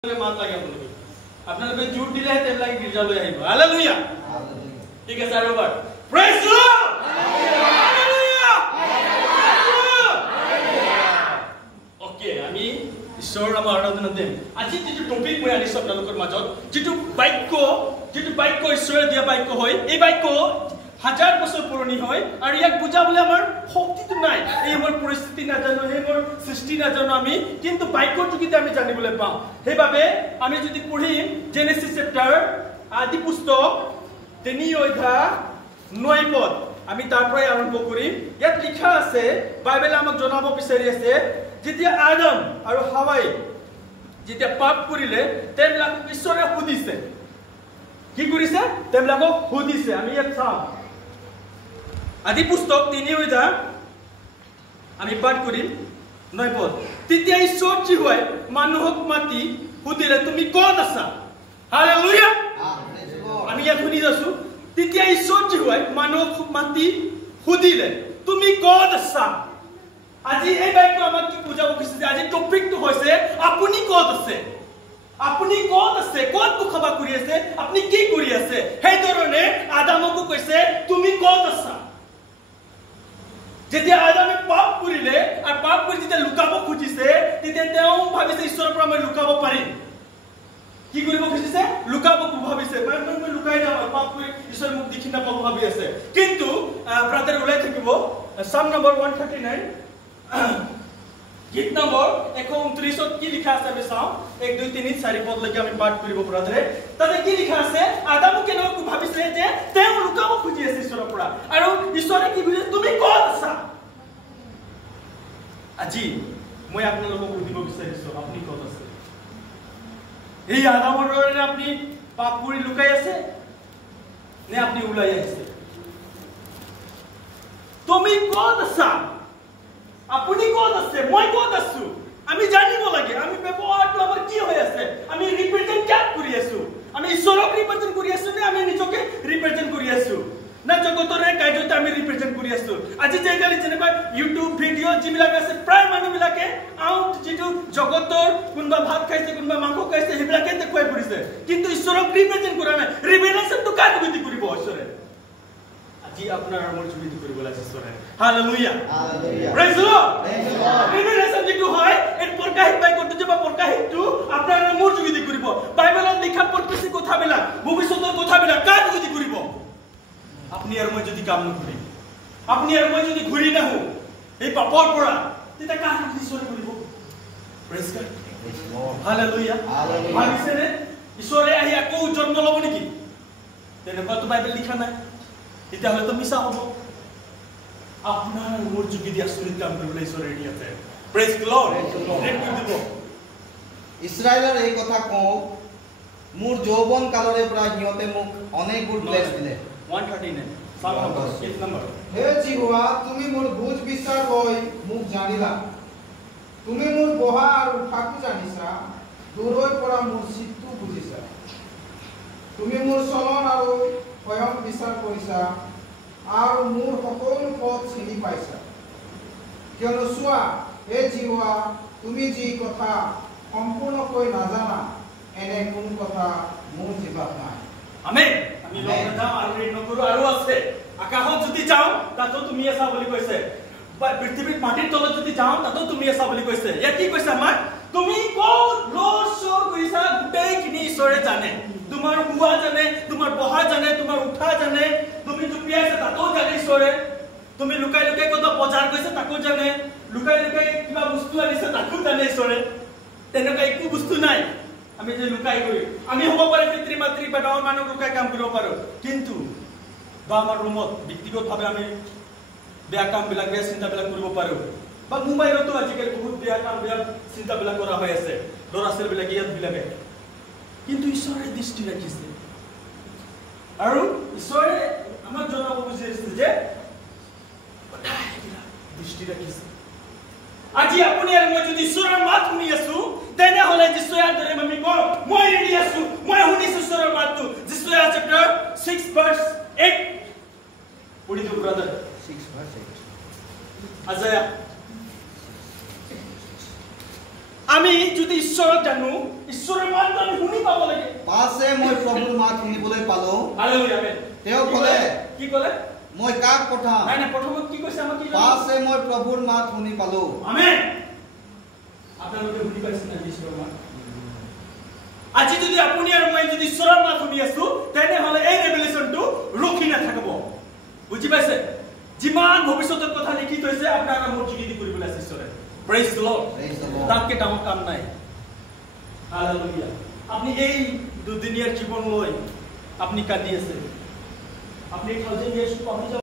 মাত লাগে আপোনালোকে জোৰ দিলে তেবিলাক গীৰ্জালৈ আহিব হালেলুয়া ঠিক আছে আৰু এবাৰ praise the lord hallelujah okay আমি ঈশ্বৰৰ নাম আৰাধনা দিম আজি যিটো টপিক মই আনিছো আপোনালোকৰ মাজত যিটো বাক্য ঈশ্বৰে দিয়া বাক্য হয় এই বাক্য হাজাৰ বছৰ পুৰণি হয় আৰু ইয়াক বুজাবলৈ আমাৰ শক্তিটো নাই এই আমাৰ পৰিস্থিতি নাজানো এই আমাৰ সৃষ্টি নাজানো আমি কিন্তু বাক্যৰ যোগেদি আমি জানিবলৈ পাওঁ সেইবাবে আমি যদি পঢ়িম জেনেসিস চেপ্টাৰ আদি পুস্তক 3 অধ্যায় 9 পদ আমি তাৰ পৰাই আৰম্ভ কৰিম ইয়াত লিখা আছে বাইবেলে আমাক জনাব বিচাৰি আছে যেতিয়া আদম আৰু হাৱাই যেতিয়া পাপ কৰিলে তেওঁলোকক ঈশ্বৰে সুধিছে কি কৰিছে তেওঁলোকক সুধিছে আমি ইয়াত চাওঁ আদি পুস্তক 3 অধ্যায় আমি পাঠ কৰিম 9 পদ তেতিয়া ঈশ্বৰ জিহুৱাই মানুহক মাতি সুধিলে তুমি ক'ত আছা হালেলুয়া আমি ইয়াত শুনি আছো তেতিয়া ঈশ্বৰ জিহুৱাই মানুহক মাতি সুধিলে তুমি ক'ত আছা আজি এই বাক্য আমাক কি বুজাব খুজিছে আজি টপিকটো হৈছে আপুনি ক'ত আছে আপুনি ক'ত আছে ক'ত বুখাবা কৰি আছে আপুনি কি কৰি আছে সেই ধৰণে আদামকো কৈছে তুমি ক'ত আছা যেতিয়া আদামে পাপ কৰিলে আৰু পাপ কৰি যেতিয়া লুকাব খুজিছে তেতিয়া তেওঁ ভাবিছে ঈশ্বৰৰ পৰা মই লুকাব পাৰিম কি কৰিব খুজিছে লুকাব ভাবিছে মই লুকাই যাম পাপ কৰি ঈশ্বৰ মোক দেখি নাপাব ভাবি আছে কিন্তু ব্ৰাদাৰ ওলাই থাকিব সাম নম্বৰ 139 গীত নম্বৰ 129 কি লিখা আছে আমি চাওঁ 1 2 3 4 পদ লৈকে আমি পাঠ কৰিব ব্ৰাদাৰে তাতে কি লিখা আছে আদামে কেনেকৈ ভাবিছে যে তেওঁ লুকাব খুজি আছে ঈশ্বৰৰ পৰা আৰু ঈশ্বৰে কি কৈছে তুমি ক'ত আছা আজি মই আপোনালোকক সুধিব বিচাৰিছো আপুনি ক'ত আছে এই আদামৰ দৰে আপুনি পাপ কৰি লুকাই আছে নে আপুনি ওলাই আহিছে তুমি ক'ত আছা আপুনি ক'ত আছে মই ক'ত আছো আমি জানিব লাগে আমি ব্যৱহাৰটো আমাৰ কি হৈ আছে আমি ৰিপ্ৰেজেন্ট কাক কৰি আছো আমি ঈশ্বৰক ৰিপ্ৰেজেন্ট কৰি আছো নে আমি নিজকে ৰিপ্ৰেজেন্ট কৰি আছো না জগতৰ কাৰ্যত আমি ৰিপ্ৰেজেন্ট কৰি আছো আজি যেনেকৈ যেনেকৈ ইউটিউব ভিডিঅ' যিবিলাক আছে প্ৰায় মানুহবিলাকে আউট যিটো জগতৰ কোনবা ভাত খাইছে কোনবা মাংস খাইছে সেইবিলাকে দেখুৱাই ফুৰিছে কিন্তু ঈশ্বৰক ৰিপ্ৰেজেন্ট কৰা নাই ৰিভেলেশ্যনটো কাক যোগেদি কৰিব ঈশ্বৰে আজি আপোনাৰ আমাৰ যোগেদি কৰিব লাগে ঈশ্বৰে হালেলুয়া প্ৰেজ দ্য লৰ্ড ৰিভেলেশ্যন যিটো হয় এই প্ৰকাশিত বাক্যটো যে প্ৰকাশিতটো আপোনাৰ মোৰ যোগেদি কৰিব বাইবেলত লিখা প্ৰত্যেক কথাবিলাক ভৱিষ্যতৰ কথাবিলাক কাক যোগেদি কৰিব আপনি আৰ মই যদি কাম নকৰি আপনি আৰ মই যদি ঘুৰি নাহো এই পাপৰ পৰা তেতিয়া কাক ঈশ্বৰে কৰিব প্ৰেজ গড হালেলুয়া ভাবিছেনে ঈশ্বৰে আহি আকৌ জন্ম ল'ব নেকি তেনেকুৱাতো বাইবেল লিখা নাই তেতিয়াহ'লে তো মিছা হ'ব আপোনাৰ মোৰ যোগেদি আচৰিত কাম কৰিবলৈ ঈশ্বৰে ৰেডি আছে প্ৰেজ গড ৰেড কৰি দিব ইছৰাইলৰ এই কথা কওঁ মোৰ যৌৱন কালৰে পৰা সিহঁতে মোক অনেকবোৰ ক্লেশ দিলে 139 সাম নম্বৰ হে জিহুৱা তুমি মোৰ বুজ বিচাৰ হৈ মোক জানিলা তুমি মোৰ বহা আৰু উঠাকো জানিছা দূৰৰ পৰা মোৰ চিত্তু বুজিছা তুমি মোৰ চলন আৰু স্বয়ং বিচাৰ কৰিছা আৰু মোৰ সকলো পথ চিনি পাইছা কিয়নো চোৱা হে জিহুৱা তুমি যি কথা সম্পূৰ্ণকৈ নাজানা এনে কোনো কথা মোৰ জিভাত নাই আমেন আমি লগ যাওঁ আৰু ৰেড নকৰো আৰু আছে আকাশত যদি যাওঁ তাতো তুমি আছা বুলি কৈছে পৃথিৱীত মাটিৰ তলত যদি যাওঁ তাতো তুমি আছা বুলি কৈছে ইয়াত কি কৈছে আমাক তুমি ক'ত লছ কৰিছা গোটেইখিনি ঈশ্বৰে জানে তোমাৰ শুৱা জানে তোমাৰ বহা জানে তোমাৰ উঠা জানে তুমি জুপিয়াইছা তাতো জানে ঈশ্বৰে তুমি লুকাই লুকাই ক'ত বজাৰ গৈছা তাকো জানে লুকাই লুকাই কিবা বস্তু আনিছা তাকো জানে ঈশ্বৰে তেনেকুৱা একো বস্তু নাই আমি যে লুকাই কৰি আমি হ'ব পাৰে পিতৃ মাতৃ বা গাঁৱৰ মানুহ লুকাই কাম কৰিব পাৰো কিন্তু বা আমাৰ ৰুমত ব্যক্তিগতভাৱে আমি বেয়া কামবিলাক বেয়া চিন্তাবিলাক কৰিব পাৰো বা মোবাইলতো আজিকালি বহুত বেয়া কাম বেয়া চিন্তাবিলাক কৰা হৈ আছে ল'ৰা ছোৱালীবিলাকে ইয়াতবিলাকে কিন্তু ঈশ্বৰে দৃষ্টি ৰাখিছে আৰু ঈশ্বৰে আমাক জনাব বিচাৰিছে যে দৃষ্টি ৰাখিছে আজি আপুনি আৰু মই যদি ঈশ্বৰৰ মাত শুনি আছো তেনেহ'লে যিচয়াৰ দৰে আমি কওঁ মই ৰেডি আছো মই শুনিছো ঈশ্বৰৰ মাতটো যিচয়া চেপ্টাৰ 6 ভাৰ্ছ 8 পঢ়ি দিওঁ ব্ৰাদাৰ 6 ভাৰ্ছ 8 আজায়া আমি যদি ঈশ্বৰক জানো ঈশ্বৰৰ পাছে মই প্ৰভুৰ মাত শুনিবলৈ পালো। হালেলুয়া আমেন। তেওঁ ক'লে কি ক'লে? মই কাক পঠাম? নাই নাই প্ৰথমত কি কৈছে আমাক কি জানো? পাছে মই প্ৰভুৰ মাত শুনি পালো। আমেন। আপোনালোকে শুনি পাইছে না ঈশ্বৰৰ মাত? আজি যদি আপুনি আৰু মই যদি ঈশ্বৰৰ মাত শুনি আছো তেনেহলে এই ৰেভেলেশ্যনটো ৰখি নাথাকিব। বুজি পাইছে? যিমান ভৱিষ্যতৰ কথা লিখি থৈছে আপোনাৰ মোৰ যোগেদি কৰিবলৈ আছে ঈশ্বৰে। Praise the lord. তাতকে ডাঙৰ কাম নাই। হালেলুয়া। আপনি এই দুনিয়াৰ জীৱন লৈ আপনি কান্দি আছে। আপনি 1000 years পাহৰি